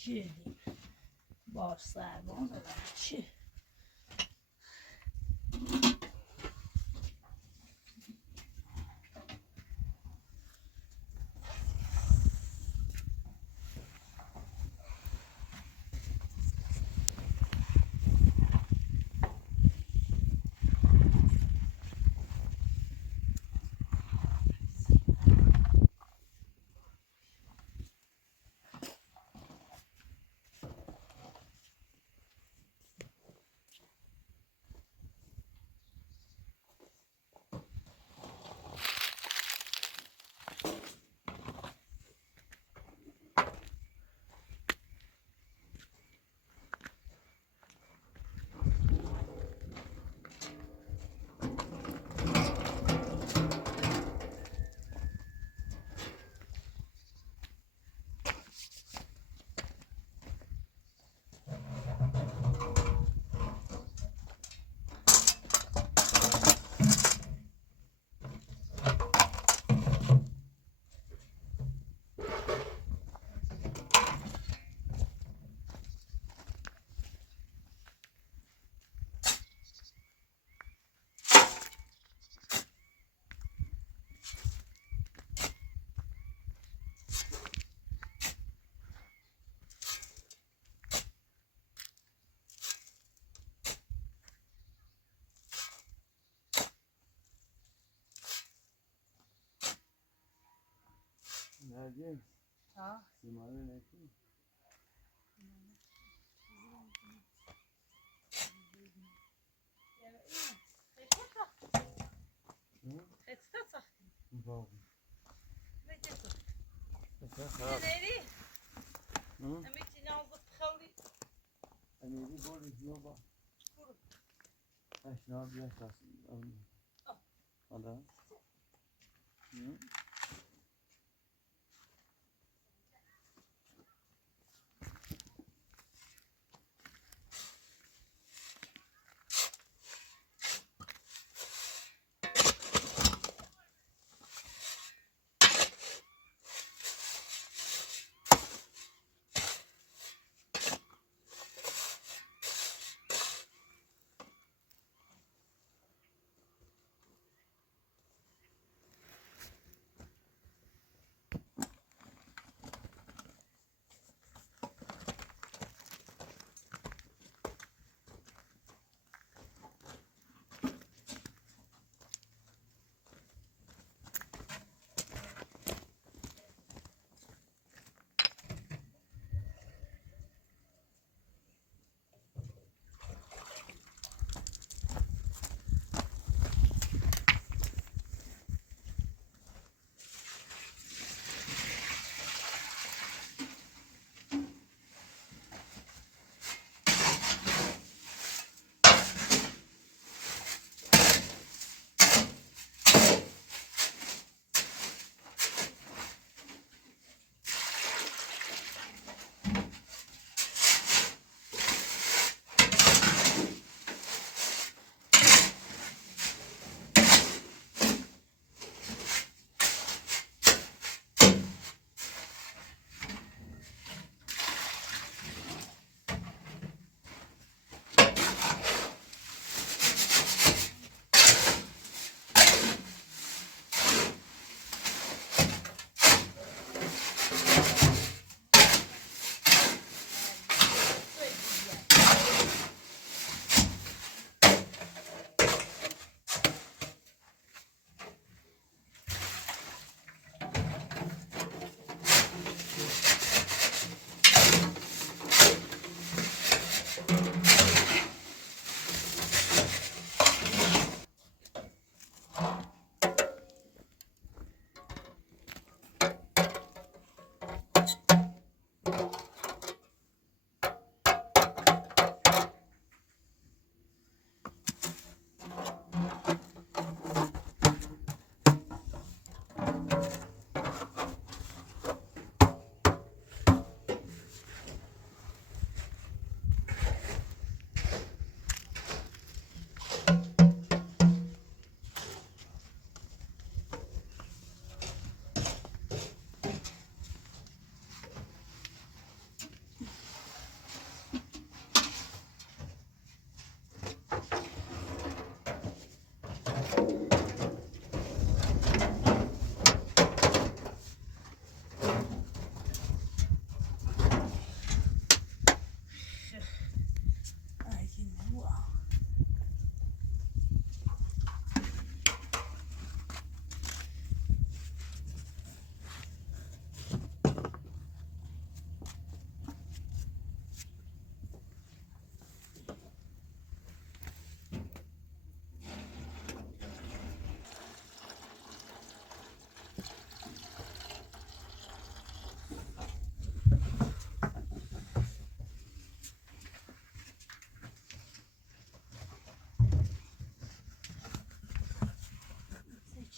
چیه دی باش سربان ببرم چیه Narges. ها Simane neki. خسته ساختی Wow. میگه تو Çok نری Hı? امیتی نازد خوری Amiri bol izliyor bak. برو Aşnav yaşasın. Hala. Hı?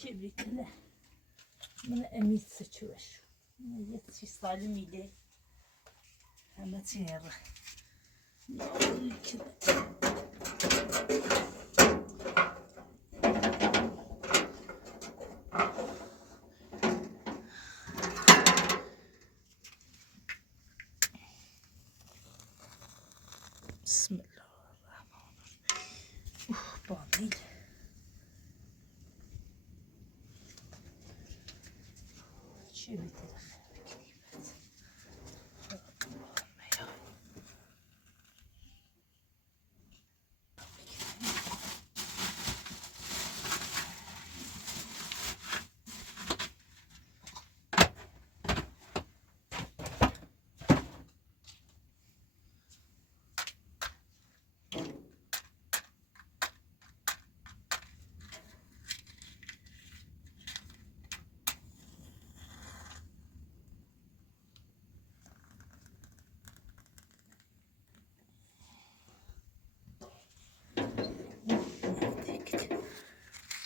Kibritli. Bunu emit sıçıyor. Bunu yetişi salim ile. Hemen çiğneri. Bismillahirrahmanirrahim. Bağlayın. Kibritli.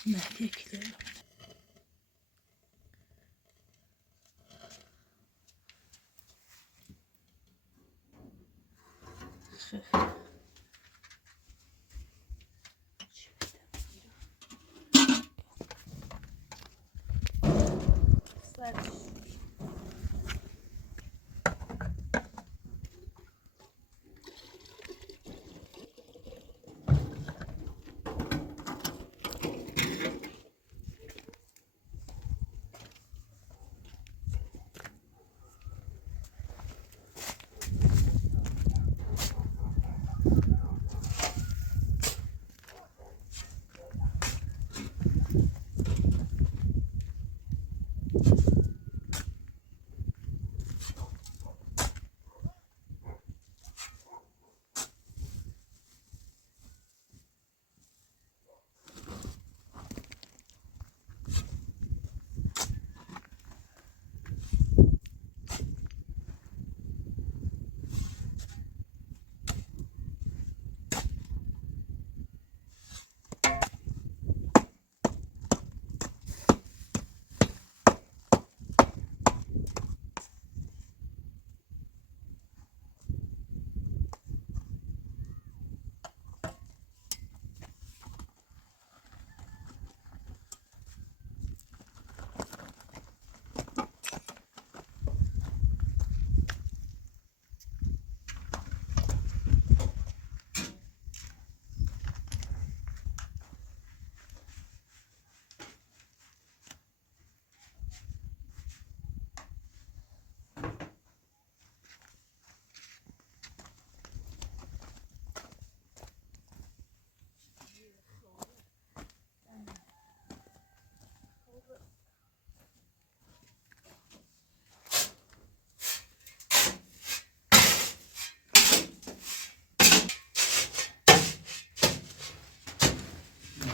Mehtekli.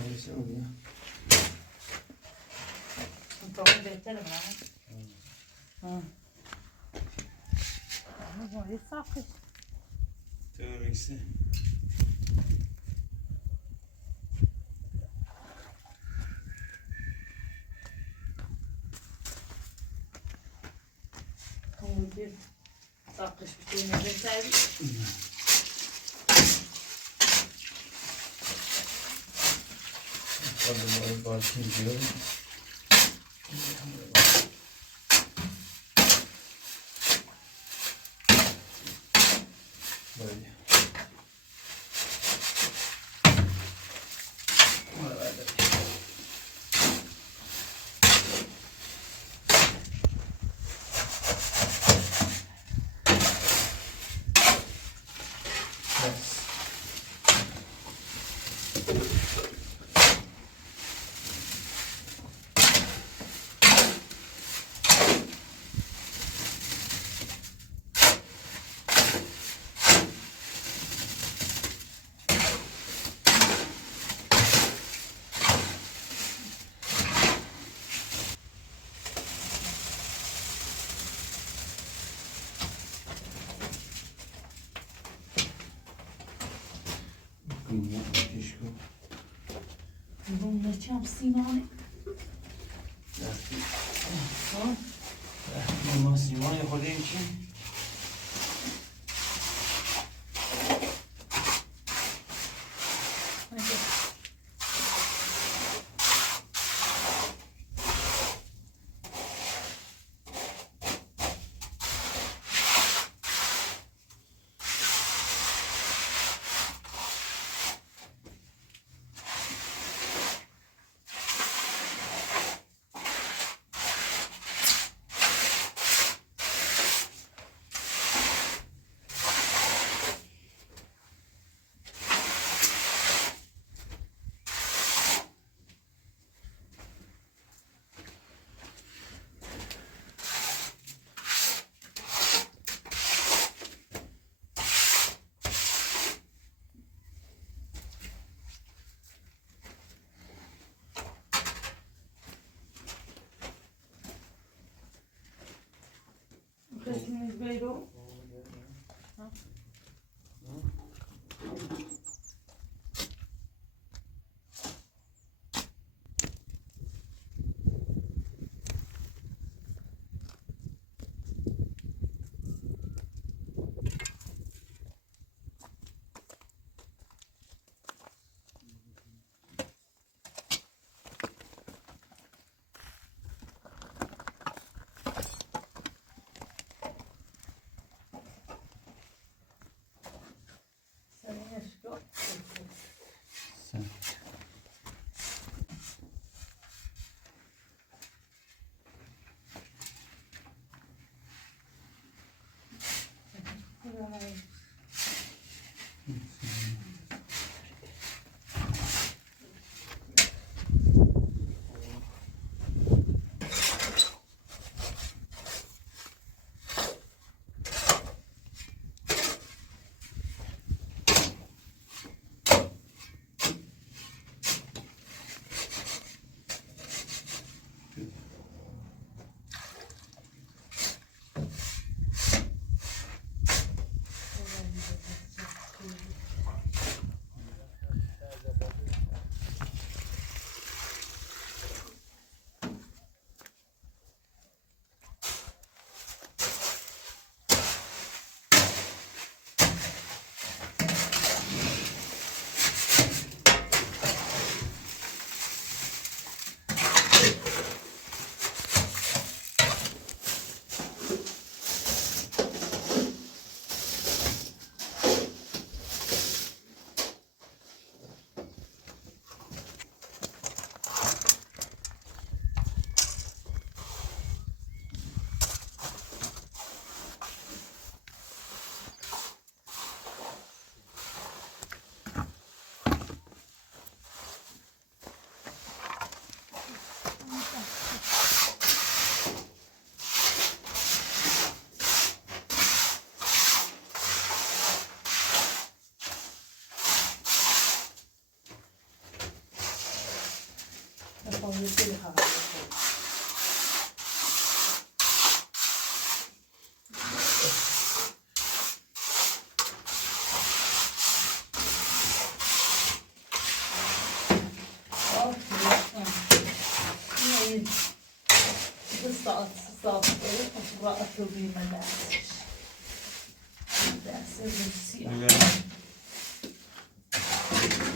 Neyse oluyor. Tamam beklerim ha. Ha. Ama böyle sakız. Teoriksi. Tamam bir sakız bir şeyine beklerim. Adımları bakayım diyorum. Böyle. Buralarda. Yes. Bunun ne çam sinani? ما سیمان یه خورده این چی؟ Kısmımız böyle o. Sen.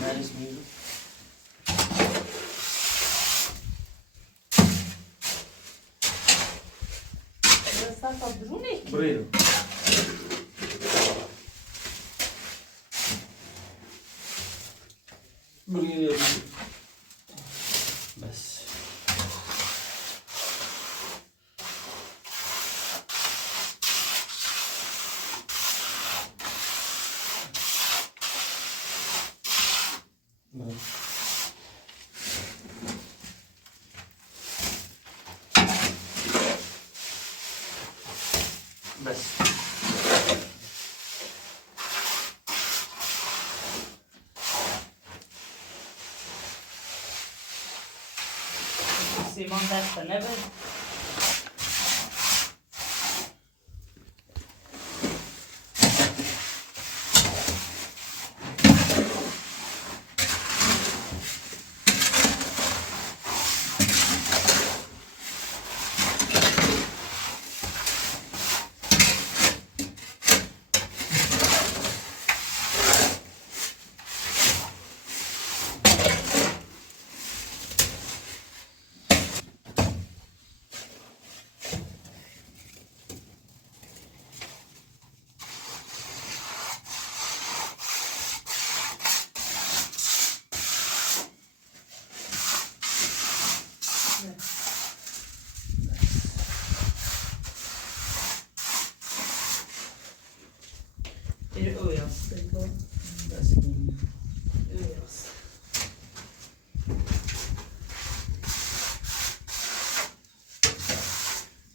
Neresi miydi? Buraya. Buraya yapayım. Bas. Bas. Simon desta, ne be?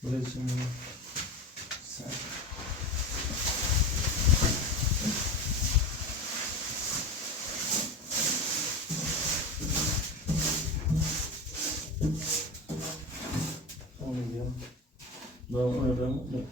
بلشیم سر اون بیا با اون برم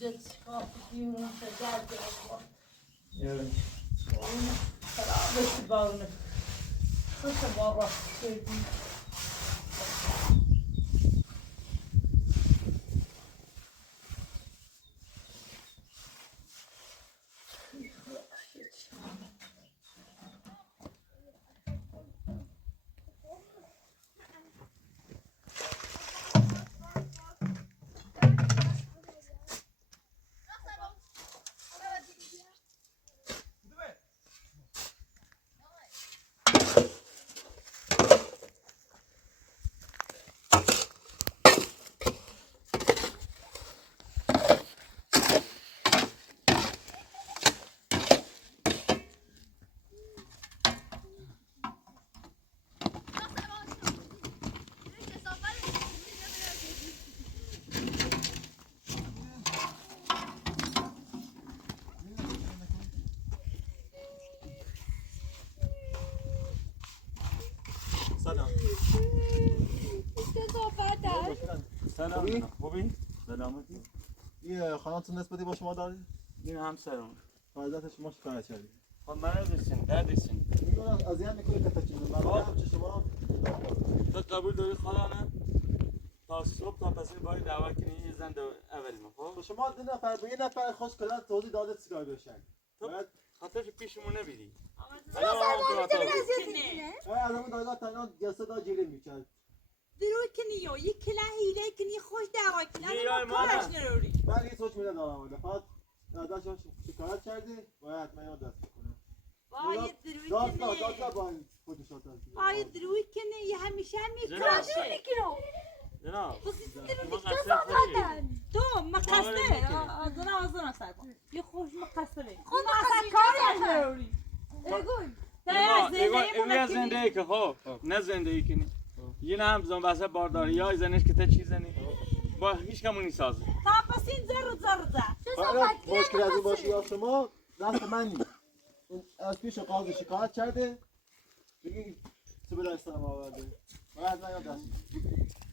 جت کافیون شجاع جواب. یه خرابش بارونه. خوش بارا شدی. سلام خوبی؟ سلامتی؟ یه خانمتون نسبتی با شما داری؟ این همسرم فرزت شما شکایت کردی. خب من دردشین میدونم اذیت میکنه که تکیه من هم شما تو قبول داری خالانه؟ تا صبح تا پس باید دعوت کنی یه زن اول ما خب؟ شما دو نفر به یه نفر خوش کردن توضیح داده چیکار بشن. تو خاطرش پیشمون نبیدی. الان دایگاه تنها جسد دا جیره میکرد. درو کنی یا یک کلا هیله کنی خوش دعوا کنی اما کارش نروری من یه سوچ میدن دارم ولی فقط داداشون شکایت کردی باید من یاد دست کنم. باید دروی کنی داد باید خودشات هستی باید دروی کنی یه همیشه میکراش نکنو جناب بسیسی درو نکنو تو مقصده آزنا سر کن یه خوش مقصده خود مقصد کارش نروری ایگو زندگی که خب نه زندگی کنی یه نه هم زن بسه بارداری یا زنش که تا چی زنی با هیچ کمونی سازه تا پسین زر مشکل از این باشی یا شما دست من نیست از پیش قاضی شکایت کرده بگی چه به دستم آورده باید من یاد دست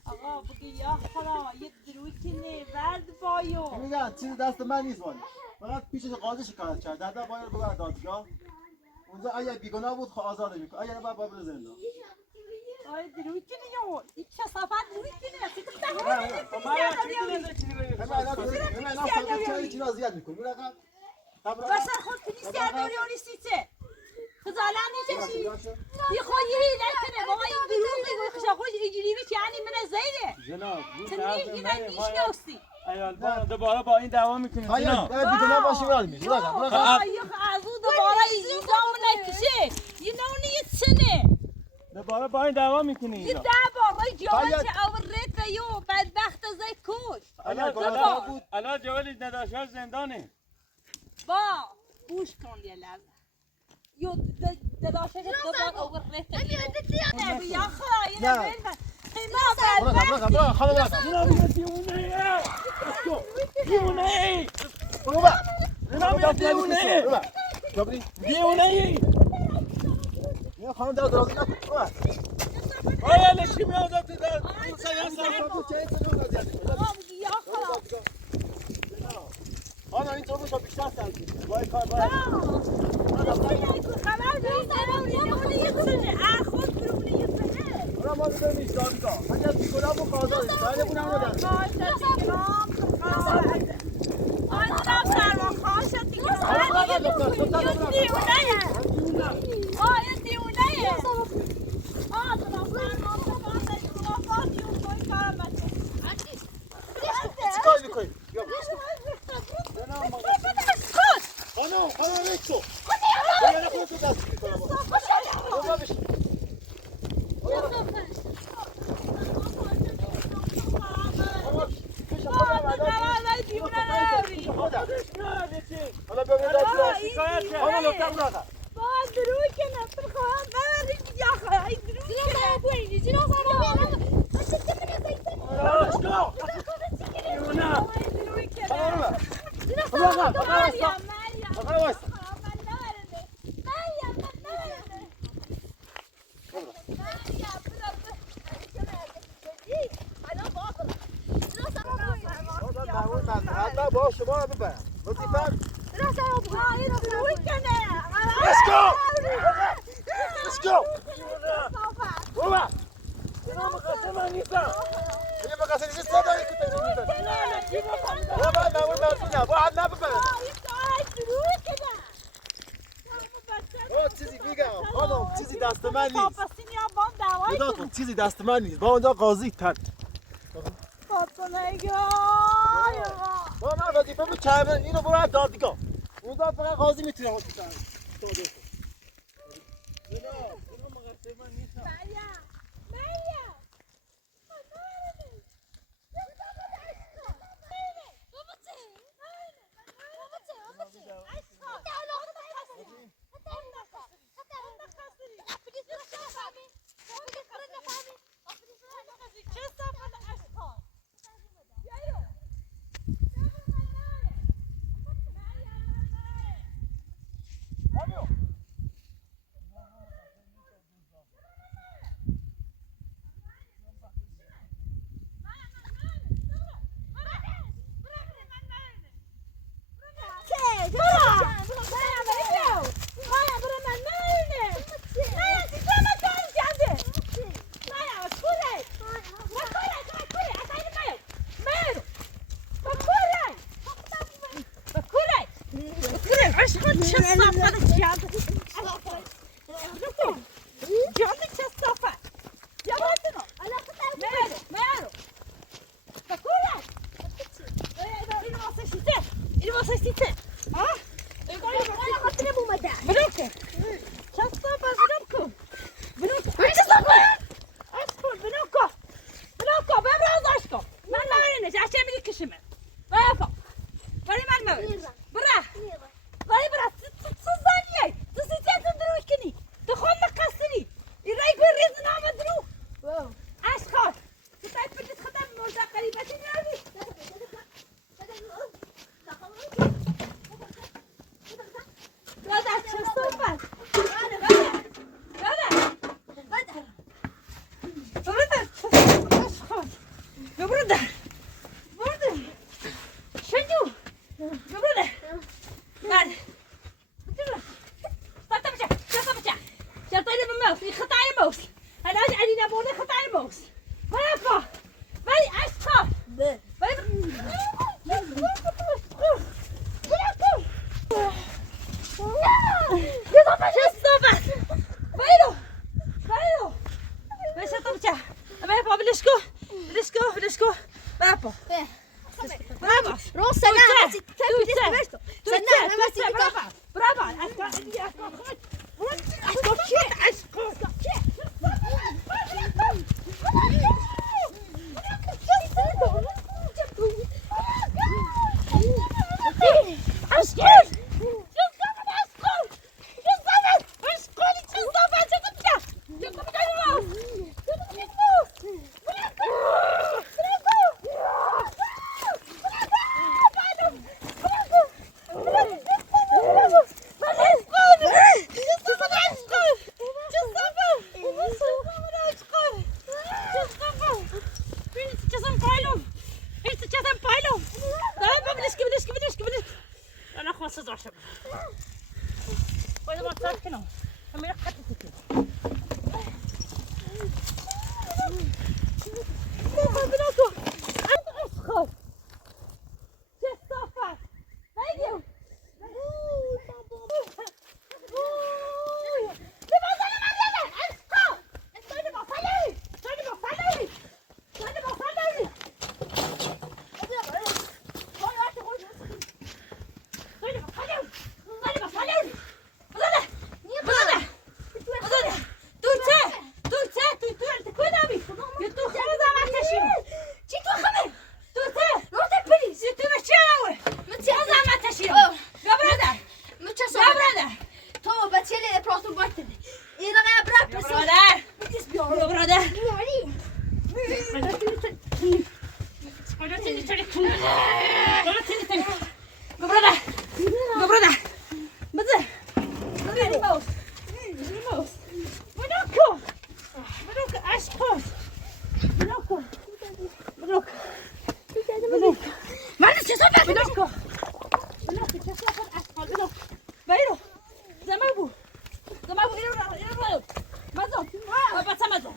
آقا بگی یا خدا یه دروی کنی ورد بایو میگن چیز دست من نیست ولی فقط پیش قاضی شکایت کرده در باید ببر دادگاه اونجا اگر بیگناه بود آزاد میکنه اگر باید ببر زندان آی دروی کنی یا یک کثافت دروی کنی باشد خود کنیستی اندوریانی سیچه خزالم نیچه بی خواهی هیله کنه بابا این دروغی گوی خشاخوش ایجوری بیش یعنی من زیره جناب تنیه اینه نیشنوستی ایال دوباره با این دعوا میکنید جناب بیگناه باشی برد میشه آی از او دوباره ایزام نکشه یه نونی یه چنه دوباره با این دعوا میکنید یه دعوا جوان چه آورد و یو بدبخت زی کش الان جوالی نداشته زندانه با گوش کن یه لحظه یو داداشش دوباره آورد نه بیا خدا اینه بلفن خیما بدبختی جناب دیونه دیونه جناب دیونه یا خانم در درازی نکن آیا لشی میاد تو در یا خدا آنا این تو بشو بیشتر سنگی باید کار باید خبر دارید یه چنه خود برونه یه چنه اونا ما رو برمیش دادگاه اگر بیگناه بود قاضاری بله بونم ندن آنجا سرما خواشت دیگه چی کار میکنی؟ خانم دست میکنم حالا ببین دست باز دروی که نفر خواهم ببرید یا خواهی دروی که نبوری زیرا خواهم با شما ببرم وظیفه‌ام Let's go! Let's go! بابا اینا مقاسم نیستم. یه مقاسم نیست صدایی که تجیب بابا نمون مرسونه با حد نببرم چیزی بگم خانم چیزی دست من نیست نگاه کن چیزی دست من نیست با اونجا قاضی تن با من وظیفه بود چهمه اینو برو دادگاه اونجا فقط قاضی میتونه حاضی کنه اینا مقاسم نیستم. بلوكو بلوكو كسافة أسفل بلوك بيرو زمابو إيرو مازو بس مازو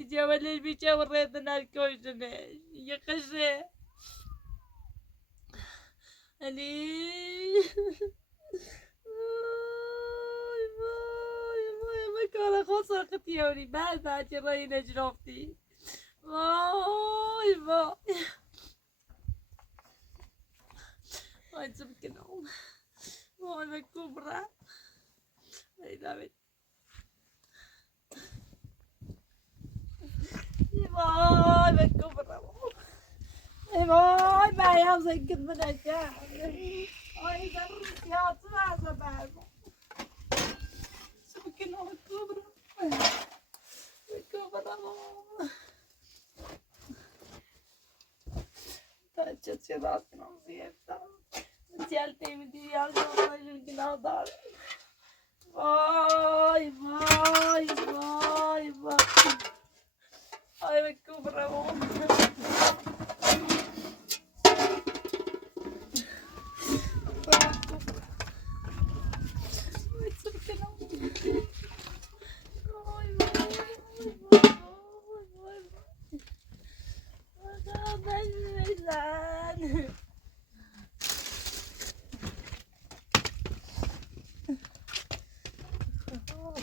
يجاول البيشة وريتنا الكوشنة يقشة علي ما كان خسر ختيوني بعد جرينا جروفتي واي واي سمكنهم واي مكبرة واي دامت واي مكبرة واي ما يمسك كل من أشياء واي درس يا سمع سمع سمكنهم مكبرة Just your last name, Tell me the other you can out there. Bye. I will go for a walk.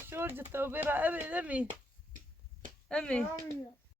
شو جت وبيرا أمي